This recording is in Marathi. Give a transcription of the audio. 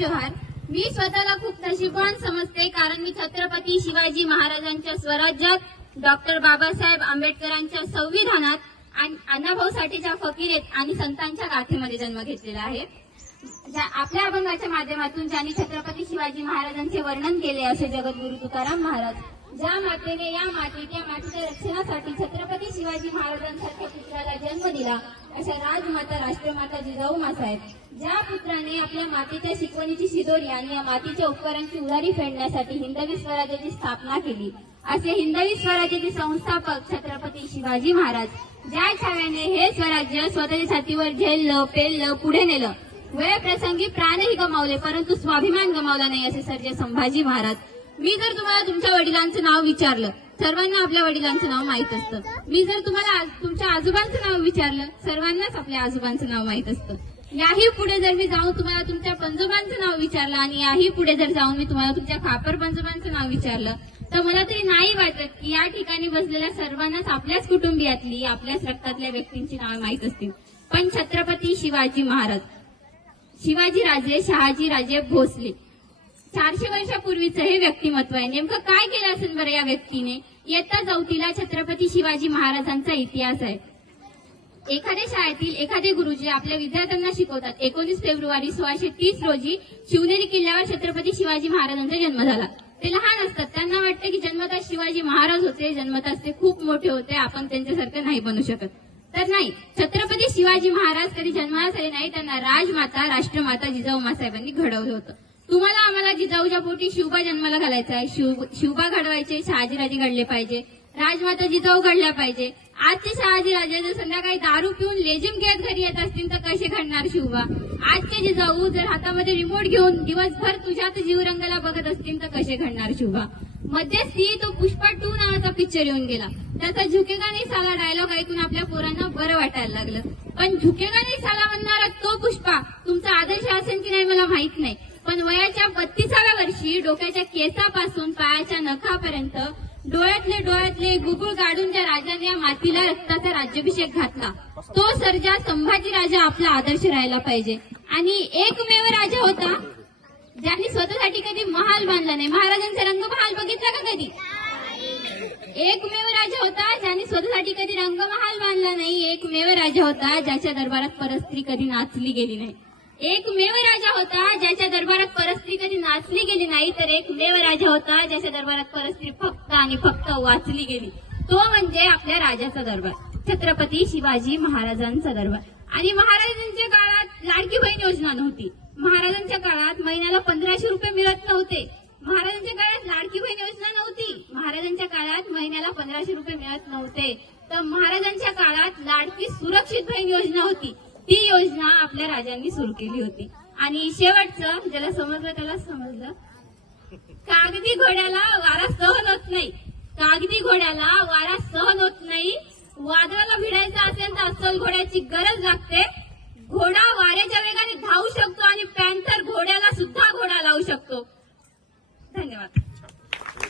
जोहार। मी स्वतःला खूप नशीबवान समजते, कारण मी छत्रपती शिवाजी महाराजांच्या स्वराज्यात, डॉक्टर बाबासाहेब आंबेडकरांच्या संविधानात आणि अण्णाभाऊ साठेच्या फकीरेत आणि संतांच्या गाथेमध्ये जन्म घेतलेला आहे। आपल्या अभंगाच्या माध्यमातून ज्यांनी छत्रपती शिवाजी महाराजांचे वर्णन केले असे जगद्गुरु तुकाराम महाराज, ज्या मातेने या मातीच्या रक्षणासाठी छत्रपती शिवाजी महाराजांसारख्या पुत्राला जन्म दिला अशा राजमाता राष्ट्रमाता जिजाऊ मासाहेब, ज्या पुत्राने आपल्या मातेच्या शिकवणीची शिदोरी आणि या मातीच्या उपकारांची उधारी फेडण्यासाठी हिंदवी स्वराज्याची स्थापना केली असे हिंदवी स्वराज्याचे संस्थापक छत्रपती शिवाजी महाराज, ज्या छाव्याने हे स्वराज्य स्वतःच्या छातीवर झेललं, पेललं, पुढे नेलं, वेळ प्रसंगी प्राणही गमावले परंतु स्वाभिमान गमावला नाही असे सर्जे संभाजी महाराज। मी जर तुम्हाला तुमच्या वडिलांचं नाव विचारलं, सर्वांना आपल्या वडिलांचं नाव माहित असतं। मी जर तुम्हाला तुमच्या आजोबांचं नाव विचारलं, सर्वांनाच आपल्या आजोबांचं नाव माहित असतं। याही पुढे जर मी जाऊन तुम्हाला तुमच्या पंजोबांचं नाव विचारलं आणि याही पुढे जर जाऊन मी तुम्हाला तुमच्या खापर पंजोबांचं नाव विचारलं, तर मला तरी नाही वाटत की या ठिकाणी बसलेल्या सर्वांनाच आपल्याच कुटुंबियातली, आपल्याच रक्तातल्या व्यक्तींची नाव माहित असतील। पण छत्रपती शिवाजी महाराज, शिवाजी राजे, शहाजी राजे भोसले, 400 वर्षापूर्वीचं हे व्यक्तिमत्व आहे। नेमकं काय केलं असेल बरं या व्यक्तीने? इयत्ता 4थीला छत्रपती शिवाजी महाराजांचा इतिहास आहे। एखाद्या शाळेतील एखादे गुरुजी आपल्या विद्यार्थ्यांना शिकवतात, 19 फेब्रुवारी 1630 रोजी शिवनेरी किल्ल्यावर छत्रपती शिवाजी महाराजांचा जन्म झाला। ते लहान असतात, त्यांना वाटतं की जन्मतः शिवाजी महाराज होते, जन्मतः ते खूप मोठे होते, आपण त्यांच्यासारखं नाही बनू शकत। तर नाही, छत्रपती शिवाजी महाराज कधी जन्माला आले नाही, त्यांना राजमाता राष्ट्रमाता जिजाऊ मासाहेबांनी घडवलं होतं। तुम्हाला आम्हाला जिजाऊच्या पोटी शिवबा जन्माला घालायचा आहे, शिवबा घडवायचे, शहाजीराजे घडले पाहिजे, राजमाता जिजाऊ घडल्या पाहिजे। आजचे शहाजीराजे जर संध्याकाळी दारू पिऊन लेझिम घेत घरी येत असतील तर कसे घडणार शिवबा? आजचे जिजाऊ जर हातामध्ये रिमोट घेऊन दिवसभर तुझ्यात जीवरंगाला बघत असतील तर कसे घडणार शिवबा? मध्यस्थी तो पुष्पा 2 नावाचा पिक्चर येऊन गेला, त्याचा झुकेगा नाही साला डायलॉग ऐकून आपल्या पोरांना बरं वाटायला लागलं। पण झुकेगा नाही साला म्हणणारा तो पुष्पा तुमचा आदर्श असेल की नाही मला माहित नाही, पण वयाच्या 32व्या वर्षी डोक्याच्या केसापासून पायाच्या नखापर्यंत डोळ्यातले गुगुळ काढून त्या राजाने या मातीला रक्ताचा राज्याभिषेक घातला, तो सर्जा संभाजी राजा आपला आदर्श राहायला पाहिजे। आणि एकमेव राजा होता ज्यांनी स्वतःसाठी कधी महाल बांधला नाही। महाराजांचा रंगमहाल बघितला का कधी? एकमेव राजा होता ज्यांनी स्वतःसाठी कधी रंगमहाल बांधला नाही। एकमेव राजा होता ज्याच्या दरबारात परस्त्री कधी नाचली गेली नाही। एकमेव राजा होता ज्याच्या दरबारात परस्त्री कधी नाचली गेली नाही, तर एकमेव राजा होता ज्याच्या दरबारात परस्त्री फक्त आणि फक्त वाचली गेली, तो म्हणजे आपल्या राजाचा दरबार, छत्रपती शिवाजी महाराजांचा दरबार। आणि महाराजांच्या काळात लाडकी बहीण योजना नव्हती, महाराजांच्या काळात महिन्याला 1500 रुपये मिळत नव्हते, महाराजांच्या काळात लाडकी बहीण योजना नव्हती, महाराजांच्या काळात महिन्याला 1500 रुपये मिळत नव्हते, तर महाराजांच्या काळात लाडकी सुरक्षित बहीण योजना होती, ती योजना आपल्या राजांनी सुरू केली होती। आणि शेवटचं, ज्याला समजलं त्याला समजलं, कागदी घोड्याला वारा सहन होत नाही, कागदी घोड्याला वारा सहन होत नाही, वादळाला भिडायचं असेल तर अस्सल घोड्याची गरज लागते। घोडा वाऱ्याच्या वेगाने धावू शकतो आणि पॅन्थर घोड्याला सुद्धा घोडा लावू शकतो। धन्यवाद।